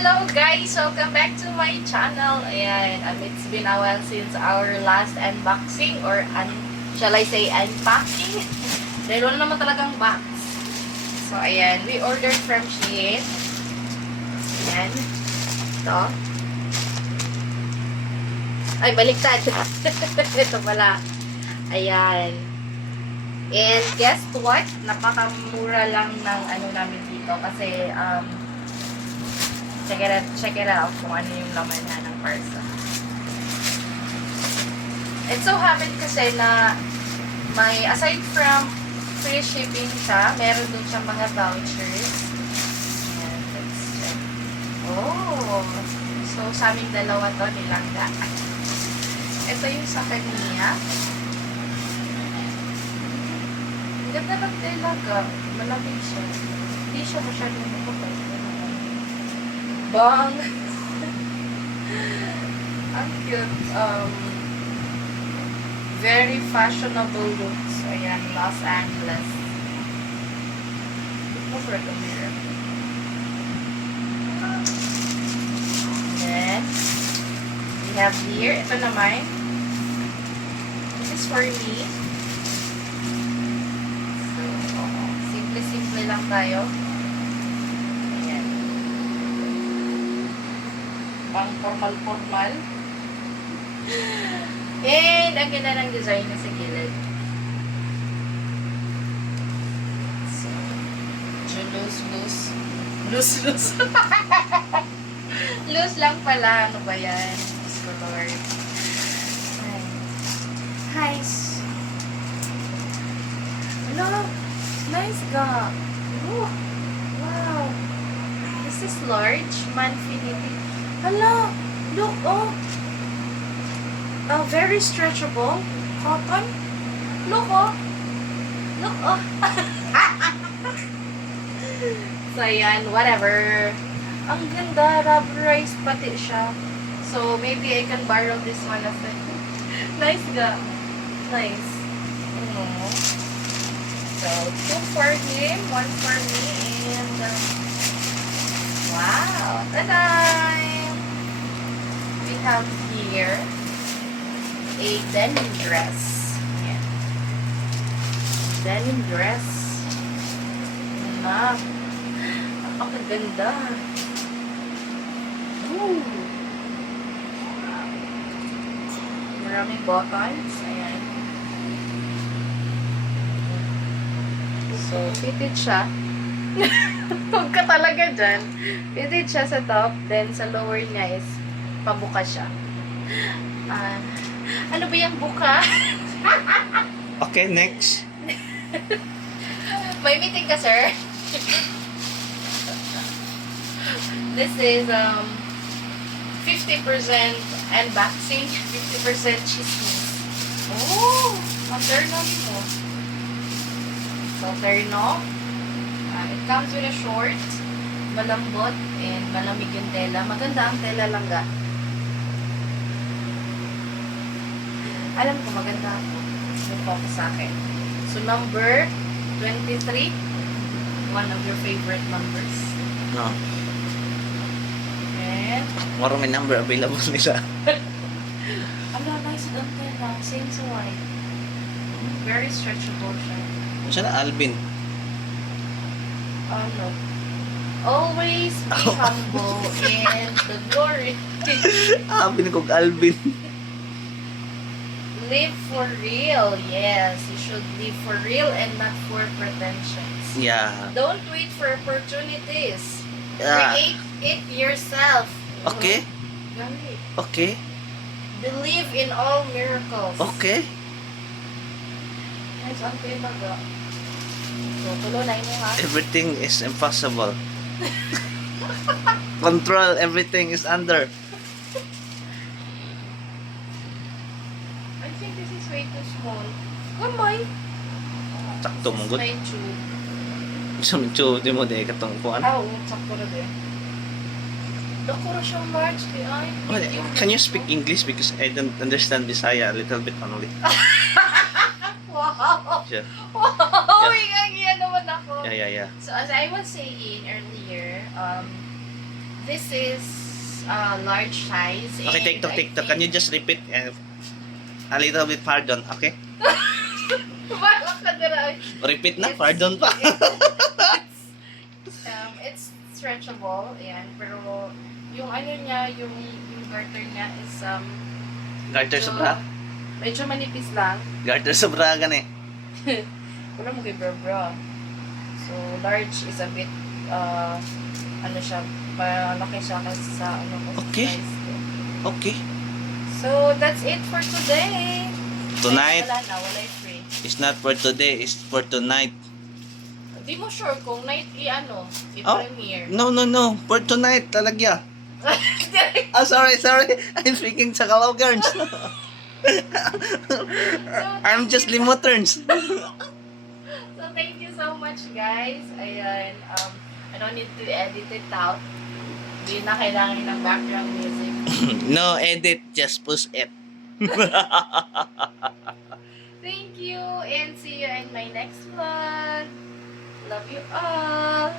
Hello guys! Welcome back to my channel. Ayan, it's been a while since our last unboxing or shall I say unpacking? Dahil wala naman talagang box. So ayan, we ordered from Shein. Ayan. Ito. Ay, baliktad. Ito pala. Ayan. And guess what? Napakamura lang ng ano namin dito kasi check it out kung ano yung laman na ng parcel. It so happened kasi na may, aside from free shipping siya, meron dun siya mga vouchers. Ayan, let's check. Oh! So, sa aming dalawa to, nilangga. Ito yung sa kanya. Ang ganda ng talaga. Malamig siya. Hindi siya masyadong makapal. Bang! Ang cute. Very fashionable looks. Ayan, Los Angeles. Look for the mirror. Then, we have here, ito naman. This is for me. So, simple-simple lang tayo. Pang formal-formal. And, ang ganda ng design na sa gilid. So, loose. Loose lang pala. Ano ba yan? Diyos ko, Lord. Hi. Hello. Nice ga. Oh, wow. This is large. Manfinity. Hala, look, oh. Very stretchable. Cotton. Look, oh. Look, oh. So, ayan, whatever. Ang ganda, rubberized pati siya. So, maybe I can borrow this one of it. Nice ga. Nice. So, 2 for him, 1 for me, and wow. Ta-da! We have here a denim dress. Ayan. Denim dress. Napakaganda. Ooh. Maraming buttons. Ayan. So, fitted siya. Huwag ka talaga dyan. Fitted siya sa top. Then, sa lower niya is pabuka siya. Ano ba yung buka? Okay, next. May meeting ka, sir? This is 50% unboxing, 50% chismis. Oh! Ang terno mo. So, terno. It comes with a short, malambot, and malamig yung tela. Maganda ang tela lang ga. Alam ko, maganda ako. Yung focus sa akin. So, number 23. One of your favorite numbers. No. And, More may number available nila. ano, nice ang tela. Same sa white. Very stretchable siya. Siya na, Alvin. Ano? Always be humble and the glory. Alvin ko, Alvin. Live for real. Yes, you should live for real and not for pretensions. Yeah. Don't wait for opportunities. Yeah. Create it yourself. Okay. Ganit. Okay. Believe in all miracles. Okay. Nice ang tinaga. So, tulunay mo ha. Everything is impossible. Control, everything is under. I think this is way too small. Gamay. Sakto mong good. My tube. Gusto mo di mo di katong kuan. Oo, sakto na din. Dako na siyang large, di ay. Can you speak English because I don't understand Bisaya a little bit only. Wow! Yeah. Wow! Yeah. Naman ako. Yeah. So, as I was saying earlier, this is large size. Okay, and TikTok, I TikTok. Can you think- just repeat a little bit pardon, okay? Wala ka dira. Repeat na, It's- pardon pa. It's stretchable, ayan, pero yung ano niya, yung garter niya is Garter sa bra. medyo manipis lang. Garter sa bra, gani. Wala mo kay bra. So, large is a bit, ano siya, malaki siya kasi sa ano kasi Okay. size ko. Okay. So, that's it for today. Tonight, Wala na, wala yung free. it's not for today, it's for tonight. Di mo sure kung night i-ano, Oh. i-premiere. No, no, no. For tonight, talagya. Ah, sorry. I'm speaking sa Kalawgarns. I'm just Limoterns. So, thank you so much, guys. Ayan, I don't need to edit it out. Hindi na kailangan ng background music. No edit, just push it. Thank you, and see you in my next vlog. Love you all.